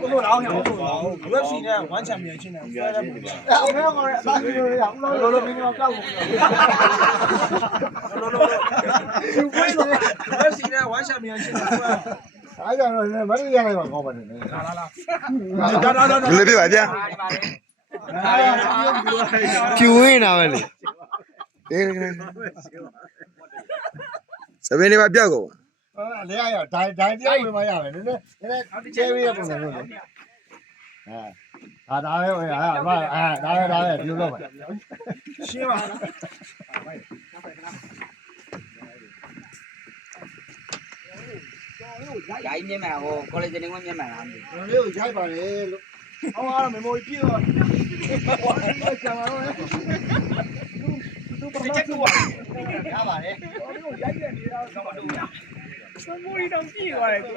不做老想不做老，越是呢完全没劲呢，摔了不行。哎，我没有搞的，那就是呀，我明天要干我。越是呢完全没劲呢，哎呀，那没人来搞吧这。来， ဘယ်လိုပြပါဗျာကျူဝင်းတာပဲလေအေးစပင်းလေးပါပြောက်ကုန် လေရဒိုင်တရားဝင်မရမယ်နည်းနည်းကျဲပေးရပုံစံမျိုးလေဒါပဲဟာဒါပဲဒီလိုလုပ်ပါရှင်းပါရိုင်းမြင်မှာဟိုကော်လေဂျနေဝင်မြင်မှာလား ဒီလိုရိုက်ပါလေလို့ဟောအားမမေမိုပြည့်တော့ကျန်ပါတော့သူချက်ကူရပါတယ်ရိုက်တဲ့နေတော့တော့မလို့ရမမိုရီတော့ပြည့်သွားတယ်သူ